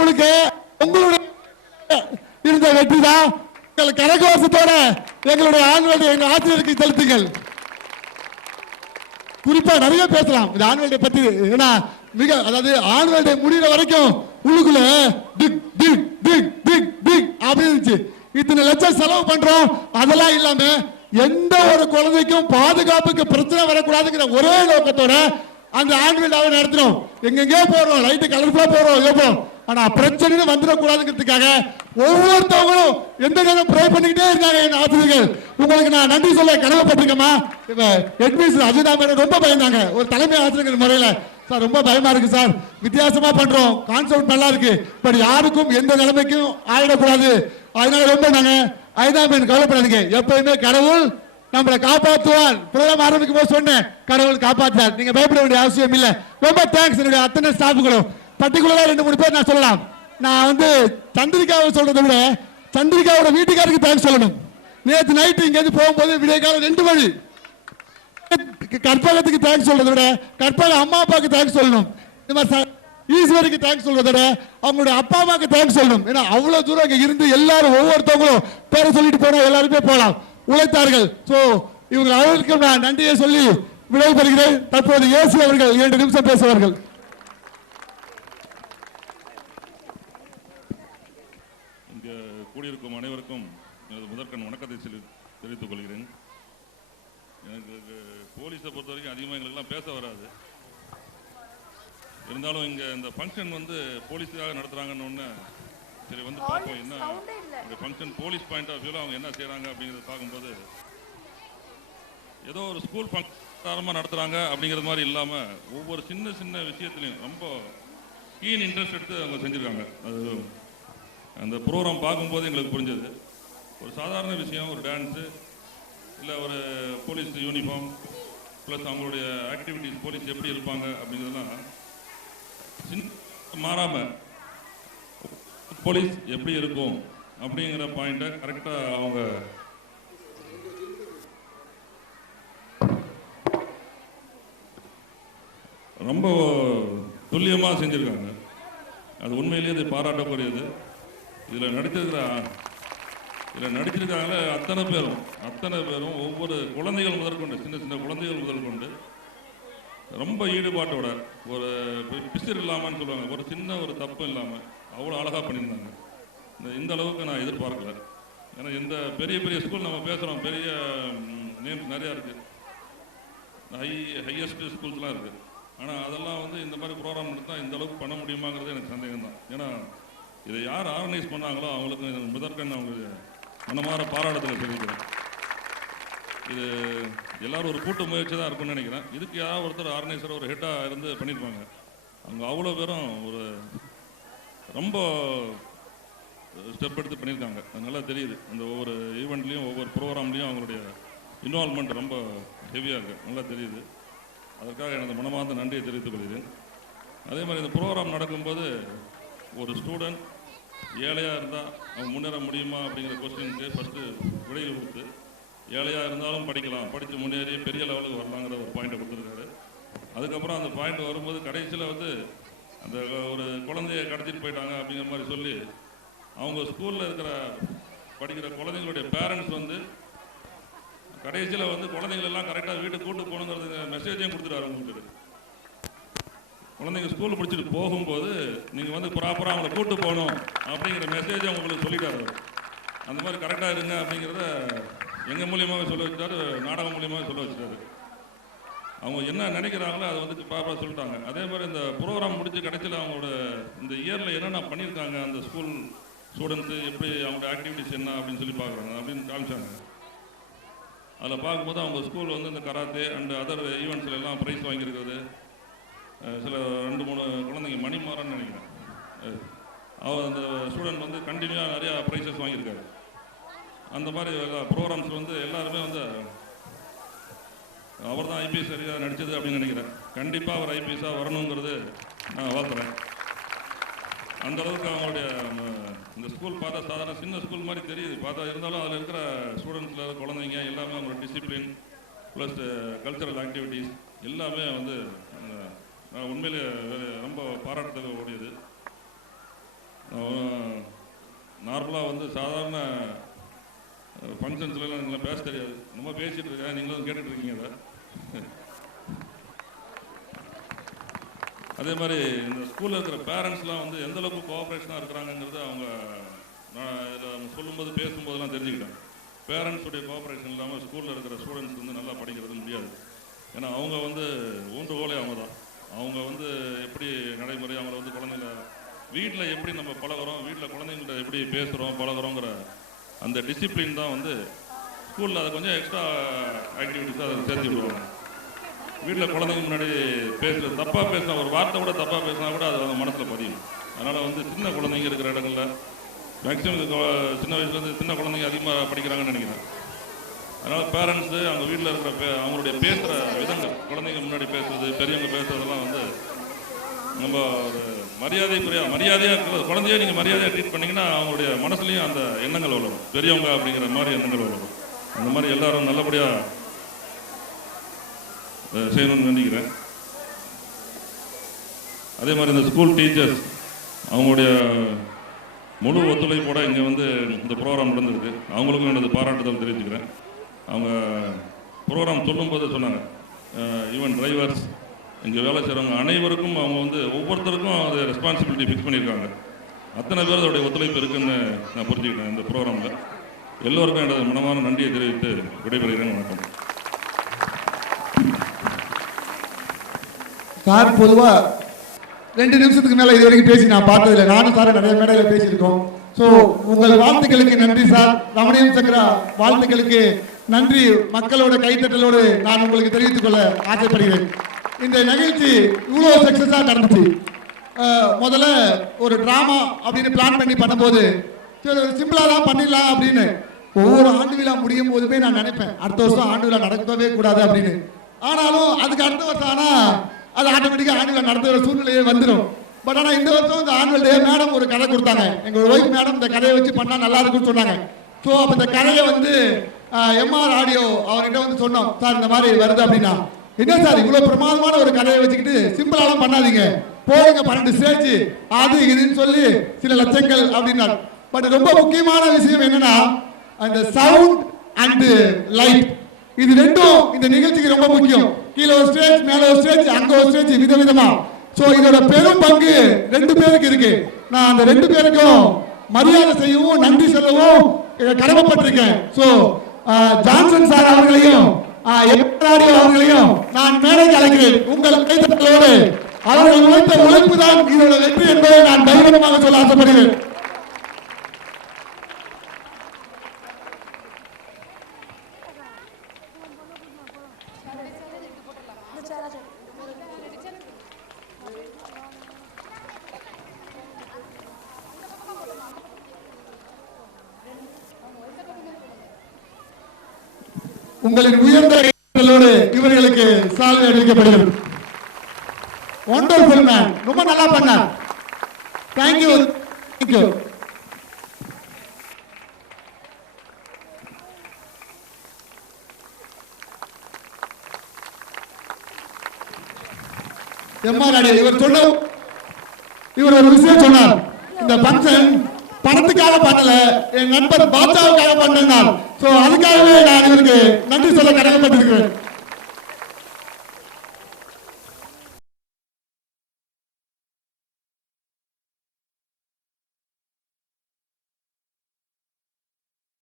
முழுக்க உங்களுடைய இருந்த வெற்றி தான். கரகோஷத்தோட எங்களுடைய ஆண்களுடைய எங்க ஆசிரியருக்கு செலுத்துங்கள். குறிப்பா நிறைய பேசலாம் இந்த ஆன்வல் டே பத்தி. ஏன்னா மிக அதாவது ஆன்வல் டே முடிகிற வரைக்கும் உள்ளுக்குள்ள tick tick tick tick tick அப்படி இருந்துச்சு. இத்தனை லட்சம் செலவு பண்றோம், அதெல்லாம் இல்லாம எந்த ஒரு குழந்தைக்கும் பாதுகாப்புக்கு பிரச்சனை வரக்கூடாதுங்கிற ஒரே நோக்கத்தோட அந்த ஆன்வல் டேவை நடத்துறோம். எங்கெங்கே போறோம், லைட்டு கலர்ஃபுல்லா போறோம் வைப்போம். ஆனா பிரச்சனை வந்துடக்கூடாதுங்கிறதுக்காக ஒவ்வொருத்தவங்களும் எந்த நேரம் ப்ரே பண்ணிக்கிட்டே இருக்காங்க என் ஆசிரியர்கள். உங்களுக்கு நான் நன்றி சொல்ல கடமைப்பட்டிருக்கேம்மா. ஹெட்மிஸ் அஜிதா மேடம் ரொம்ப பயந்தாங்க ஒரு தலைமை ஆசிரியர்கள் முறையில. சார் ரொம்ப பயமா இருக்கு சார், வித்தியாசமா பண்றோம், கான்செப்ட் நல்லா இருக்கு, பட் யாருக்கும் எந்த நிலைமைக்கும் ஆயிடக்கூடாது, அதனால ரொம்ப நாங்க ஐந்தாம் மேன் கவலைப்படாதீங்க, எப்பயுமே கடவுள் நம்மளை காப்பாற்றுவார். ப்ரோக்ராம் ஆரம்பிக்கும் போது சொன்னேன் கடவுள் காப்பாற்றார், நீங்க பயப்பட வேண்டிய அவசியம் இல்லை. ரொம்ப தேங்க்ஸ் என்னுடைய அத்தனை ஸ்டாஃபுகளும். பர்டிகுலரா 2-3 பேர் நான் சொல்லலாம். நான் வந்து சந்திரிகாவை சொல்றதை விட சந்திரிகாவோட வீட்டுக்காருக்கு தேங்க்ஸ் சொல்லணும். நேற்று நைட்டு இங்கேருந்து போகும்போது விடிய காலம் 2 மணி கற்பகத்துக்கு தேங்க்ஸ் சொல்றதை விட கற்பக அம்மா அப்பாவுக்கு தேங்க்ஸ் சொல்லணும். இந்த மாதிரி ஈஸ்வருக்கு தேங்க்ஸ் சொல்றதை விட அவங்களுடைய அப்பா அம்மாவுக்கு தேங்க்ஸ் சொல்லணும். ஏன்னா அவ்வளவு தூரம் இங்க இருந்து எல்லாரும் ஒவ்வொருத்தவங்களும் பேரை சொல்லிட்டு போனா எல்லாருமே போகலாம், உழைத்தார்கள். ஸோ இவங்க அவர்களுக்கு நான் நன்றியை சொல்லி விடைபெறுகிறேன். தற்போது ஏசி அவர்கள் 2 நிமிஷம் பேசுவார்கள். இங்கே கூடியிருக்கும் அனைவருக்கும் எனது முதற்கண் வணக்கத்தை தெரிவித்துக் கொள்கிறேன். எனக்கு போலீஸை பொறுத்த வரைக்கும் அதிகமாக எங்களுக்கெல்லாம் பேச வராது. இருந்தாலும் இங்கே இந்த ஃபங்க்ஷன் வந்து போலீஸுக்காக நடத்துகிறாங்கன்னு ஒன்று சரி வந்து பார்ப்போம் என்ன இந்த ஃபங்க்ஷன் போலீஸ் பாயிண்ட் ஆஃப் வியூவில் அவங்க என்ன செய்கிறாங்க அப்படிங்கிறத பார்க்கும்போது ஏதோ ஒரு ஸ்கூல் ஃபங்க்ஷன் நடத்துகிறாங்க அப்படிங்கிறது மாதிரி இல்லாமல் ஒவ்வொரு சின்ன சின்ன விஷயத்துலையும் ரொம்ப கீன் இன்ட்ரெஸ்ட் எடுத்து அவங்க செஞ்சுருக்காங்க. அது அந்த ப்ரோக்ராம் பார்க்கும்போது எங்களுக்கு புரிஞ்சது. ஒரு சாதாரண விஷயம், ஒரு டான்ஸு இல்லை ஒரு போலீஸ் யூனிஃபார்ம் ப்ளஸ் அவங்களுடைய ஆக்டிவிட்டிஸ் போலீஸ் எப்படி இருப்பாங்க அப்படிங்கிறதெல்லாம் மாறாமல் போலீஸ் எப்படி இருக்கும் அப்படிங்கிற பாயிண்ட்டை கரெக்டாக அவங்க ரொம்ப துல்லியமாக செஞ்சுருக்காங்க. அது உண்மையிலேயே அது பாராட்டக்கூடியது. இதில் நடிச்சிருக்காங்களே அத்தனை பேரும் ஒவ்வொரு குழந்தைகள் முதற்கொண்டு சின்ன சின்ன குழந்தைகள் முதற்கொண்டு ரொம்ப ஈடுபாட்டோட ஒரு பிசிறு இல்லாமன்னு சொல்லுவாங்க, ஒரு சின்ன ஒரு தப்பு இல்லாமல் அவ்வளோ அழகாக பண்ணியிருந்தாங்க. இந்த அளவுக்கு நான் எதிர்பார்க்கல. ஏன்னா இந்த பெரிய பெரிய ஸ்கூல் நம்ம பேசுகிறோம், பெரிய நேம்ஸ் நிறையா இருக்குது, ஹையஸ்ட் ஸ்கூல்ஸ்லாம் இருக்குது. ஆனால் அதெல்லாம் வந்து இந்த மாதிரி ப்ரோக்ராம் நடத்தால் இந்த அளவுக்கு பண்ண முடியுமாங்கிறது எனக்கு சந்தேகம் தான். ஏன்னா இதை யார் ஆர்கனைஸ் பண்ணாங்களோ அவங்களுக்கு முதற்கண் அவங்க மனமாற பாராட்டத்தில் தெரிவிக்கிறேன். இது எல்லோரும் ஒரு கூட்டு முயற்சி தான் இருக்குன்னு நினைக்கிறேன். இதுக்கு யாராவது ஒருத்தர் ஆர்கனைசர் ஒரு ஹெட்டாக இருந்து பண்ணியிருப்பாங்க. அவங்க அவ்வளோ பேரும் ஒரு ரொம்ப ஸ்டெப் எடுத்து பண்ணியிருக்காங்க. அது நல்லா தெரியுது. அந்த ஒவ்வொரு ஈவெண்ட்லேயும் ஒவ்வொரு ப்ரோக்ராம்லேயும் அவங்களுடைய இன்வால்மெண்ட் ரொம்ப ஹெவியாக இருக்குது, நல்லா தெரியுது. அதற்காக எனது மனமார்ந்த நன்றியை தெரிவித்துக் கொள்கிறேன். அதே மாதிரி இந்த ப்ரோக்ராம் நடக்கும்போது ஒரு ஸ்டூடெண்ட் ஏழையாக இருந்தால் அவன் முன்னேற முடியுமா அப்படிங்கிற கொஸ்டினுக்கு ஃபஸ்ட்டு விடையில் கொடுத்து ஏழையாக இருந்தாலும் படிக்கலாம், படித்து முன்னேறி பெரிய லெவலுக்கு வரலாங்கிற ஒரு பாயிண்ட்டை கொடுத்துருக்காரு. அதுக்கப்புறம் அந்த பாயிண்ட் வரும்போது கடைசியில் வந்து அந்த ஒரு குழந்தைய கடத்திட்டு போயிட்டாங்க அப்படிங்கிற மாதிரி சொல்லி அவங்க ஸ்கூலில் படிக்கிற குழந்தைங்களுடைய பேரண்ட்ஸ் வந்து கடைசியில் வந்து குழந்தைங்களெல்லாம் கரெக்டாக வீட்டுக்கு கூட்டு போகணுங்கிறது மெசேஜையும் கொடுத்துட்டாரு. உங்களுக்கு குழந்தைங்க ஸ்கூலில் படிச்சுட்டு போகும்போது நீங்கள் வந்து ப்ராப்பராக அவங்கள கூட்டு போகணும் அப்படிங்கிற மெசேஜை உங்களுக்கு சொல்லிட்டாரு. அந்த மாதிரி கரெக்டாக இருங்க அப்படிங்கிறத எங்கள் மூலியமாகவே சொல்ல வச்சுட்டாரு, நாடகம் மூலியமாகவே சொல்ல வச்சுட்டாரு. அவங்க என்ன நினைக்கிறாங்களோ அதை வந்து ப்ராப்பராக சொல்லிட்டாங்க. அதே மாதிரி இந்த ப்ரோக்ராம் முடிஞ்சு கடைசியில் அவங்களோட இந்த இயரில் என்னென்ன பண்ணியிருக்காங்க, அந்த ஸ்கூல் ஸ்டூடெண்ட்ஸு எப்படி அவங்களோட ஆக்டிவிட்டிஸ் என்ன அப்படின்னு சொல்லி பார்க்குறாங்க அப்படின்னு காமிச்சாங்க. அதில் பார்க்கும்போது அவங்க ஸ்கூல் வந்து இந்த கராத்தே அண்ட் அதர் ஈவெண்ட்ஸில் எல்லாம் ப்ரைஸ் வாங்கியிருக்கிறது. சில 2-3 குழந்தைங்க மணிமாறன்னு நினைக்கிறேன், அவர் அந்த ஸ்டூடெண்ட் வந்து கண்டினியூவாக நிறையா ப்ரைஸஸ் வாங்கியிருக்காரு. அந்த மாதிரி ப்ரோக்ராம்ஸ் வந்து எல்லாருமே வந்து அவர் தான் ஐபிஎஸ் சரியாக நடித்தது அப்படின்னு நினைக்கிறேன். கண்டிப்பாக அவர் ஐபிஎஸ்ஸாக வரணுங்கிறது நான் வாழ்த்துறேன். அந்தளவுக்கு அவங்களுடைய இந்த ஸ்கூல் பார்த்தா சாதாரண சின்ன ஸ்கூல் மாதிரி தெரியுது பார்த்தா, இருந்தாலும் அதில் இருக்கிற ஸ்டூடெண்ட்ஸில் குழந்தைங்க எல்லாமே அவங்களோட டிசிப்ளின் ப்ளஸ் கல்ச்சரல் ஆக்டிவிட்டீஸ் எல்லாமே வந்து உண்மையிலே ரொம்ப பாராட்டத்தக்க கூடியது. சாதாரண ஃபங்க்ஷன்ஸ்லாம் எங்களாம் பேச தெரியாது. நம்ம பேசிகிட்டு இருக்கேன், நீங்களும் கேட்டுட்டு இருக்கீங்க. அதை அதே மாதிரி இந்த ஸ்கூலில் இருக்கிற பேரண்ட்ஸ்லாம் வந்து எந்த அளவுக்கு கோஆப்ரேஷனாக இருக்கிறாங்கங்கிறது அவங்க நான் இதில் அவங்க சொல்லும்போது பேசும்போதெல்லாம் தெரிஞ்சுக்கிட்டேன். பேரண்ட்ஸுடைய கோஆப்ரேஷன் இல்லாமல் ஸ்கூலில் இருக்கிற ஸ்டூடெண்ட்ஸ் வந்து நல்லா படிக்கிறது முடியாது. ஏன்னா அவங்க வந்து ஊன்றுகோலே அவங்க தான். அவங்க வந்து எப்படி நடைமுறை அவங்கள வந்து குழந்தைங்கள வீட்டில் எப்படி நம்ம பழகிறோம், வீட்டில் குழந்தைங்கள்ட்ட எப்படி பேசுகிறோம் பழகிறோங்கிற அந்த டிசிப்ளின் தான் வந்து ஸ்கூலில் அதை கொஞ்சம் எக்ஸ்ட்ரா ஆக்டிவிட்டிஸாக அதை சேர்த்து விடுவாங்க. வீட்டில் குழந்தைங்க முன்னாடி பேசுகிறது தப்பாக பேசினா, ஒரு வார்த்தை கூட தப்பாக பேசினா கூட அது அவங்க மனசில் பதியும். அதனால் வந்து சின்ன குழந்தைங்க இருக்கிற இடங்களில் மேக்ஸிமம் சின்ன வயசுலேருந்து சின்ன குழந்தைங்க அதிகமாக படிக்கிறாங்கன்னு நினைக்கிறேன். அதனால் பேரண்ட்ஸு அவங்க வீட்டில் இருக்கிற அவங்களுடைய பேசுகிற விதங்கள், குழந்தைங்க முன்னாடி பேசுறது, பெரியவங்க பேசுறதெல்லாம் வந்து நம்ம ஒரு மரியாதையாக இருக்கிற குழந்தைய நீங்கள் மரியாதையாக ட்ரீட் பண்ணிங்கன்னா அவங்களுடைய மனசுலையும் அந்த எண்ணங்கள் வளரும், பெரியவங்க அப்படிங்கிற மாதிரி எண்ணங்கள் வளரும். அந்த மாதிரி எல்லாரும் நல்லபடியாக செய்யணும்னு நினைக்கிறேன். அதே மாதிரி இந்த ஸ்கூல் டீச்சர்ஸ் அவங்களுடைய முழு ஒத்துழைப்போட இங்கே வந்து இந்த ப்ரோக்ராம் நடந்திருக்கு. அவங்களுக்கும் எனது பாராட்டுதல் தெரிவிச்சுக்கிறேன். அவங்க ப்ரோக்ராம் சொல்லும்போது சொன்னாங்க, ஈவன் டிரைவர்ஸ் இங்கே வேலை செய்கிறவங்க அனைவருக்கும் அவங்க வந்து ஒவ்வொருத்தருக்கும் அது ரெஸ்பான்சிபிலிட்டி ஃபிக்ஸ் பண்ணியிருக்காங்க. அத்தனை பேர் அதோடைய ஒத்துழைப்பு இருக்குன்னு நான் புரிஞ்சுக்கிட்டேன் இந்த ப்ரோக்ராமில். எல்லோருக்கும் எனது மனமான நன்றியை தெரிவித்து விடைபெறுகிறேன். வணக்கம் சார். பொதுவாக 2 நிமிஷத்துக்கு மேலே இது வரைக்கும் பேசி நான் பார்த்ததில்லை. நானும் சார் நிறைய மேடையில் பேசியிருக்கோம். ஸோ உங்கள் வாழ்த்துக்களுக்கு நன்றி சார். ரமணியம் சக்கரா வாழ்த்துக்களுக்கு நன்றி. மக்களோட கைத்தட்டலோடு நான் உங்களுக்கு தெரிவித்துக் கொள்ள ஆசைப்படுகிறேன். இந்த நிகழ்ச்சி இவ்வளோ சக்ஸஸாக நடந்துச்சு. முதல்ல ஒரு ட்ராமா அப்படின்னு பிளான் பண்ணி பண்ணும்போது சரி ஒரு சிம்பிளாக தான் பண்ணிடலாம் அப்படின்னு ஒவ்வொரு ஆண்டு விழா முடியும் போதுமே நான் நினைப்பேன் அடுத்த வருஷம் ஆண்டு விழா நடக்கவே கூடாது அப்படின்னு. ஆனாலும் அதுக்கு அடுத்த வருஷம் ஆனால் அது ஆட்டோமேட்டிக்காக ஆண்டு விழா நடத்துகிற சூழ்நிலையே வந்துடும். பட் ஆனால் இந்த வருஷம் இந்த ஆனுவல் டே மேடம் ஒரு கதை கொடுத்தாங்க. எங்கள் ஒய்ஃப் மேடம் இந்த கதையை வச்சு பண்ணால் நல்லா இருக்குன்னு சொன்னாங்க. ஸோ அப்போ இந்த கதையை வந்து எம்ஆர் ஆடியோ அவர்கிட்ட வந்து சொன்னோம், சார் இந்த மாதிரி வருது அப்படின்னா, என்ன சார் இவ்வளோ பிரமாதமான ஒரு கதையை வச்சுக்கிட்டு சிம்பிளாலாம் பண்ணாதீங்க, போடுங்க 12 ஸ்டேஜ் அது இதுன்னு சொல்லி சில லட்சங்கள் அப்படின்னாரு. பட் ரொம்ப முக்கியமான விஷயம் என்னன்னா அந்த சவுண்ட் அண்ட் லைட், இது ரெண்டும் இந்த நிகழ்ச்சிக்கு ரொம்ப முக்கியம். கீழே ஒரு ஸ்டேஜ், மேலே ஒரு ஸ்டேஜ், அங்கே ஒரு ஸ்டேஜ், விதவிதமா. ஸோ இதோட பெரும் பங்கு 2 பேருக்கு இருக்கு. நான் அந்த 2 பேருக்கும் மரியாதை செய்யவும் நன்றி சொல்லவும் கடமைப்பட்டிருக்கேன். ஸோ ஜான்சன் சார் அவர்களையும் அவர்களையும் நான் மேடைக்கு அழைக்கிறேன். உங்கள் கைத்தட்டலோடு அவர்கள் உழைத்த உழைப்பு தான் இதோட வெற்றி என்பதை நான் தைரியமாக சொல்ல ஆசைப்படுகிறேன். உங்களின் உயர்ந்த இவர்களுக்கு சால்வை அளிக்கப்படுகிறது. வண்டர்ஃபுல் மேன், ரொம்ப நல்லா பண்ணார். Thank you thank you. எம்ஆர் ஆடியோ இவர் ஒரு விஷயம் சொன்னார், இந்த ஃபங்க்ஷன் பணத்துக்காக பண்ணல, என் நண்பர் பாட்சாவுக்காக பண்ணார். சோ அதுக்காகவே நான் இவருக்கு நன்றி சொல்ல கடமைப்பட்டிருக்கிறேன்.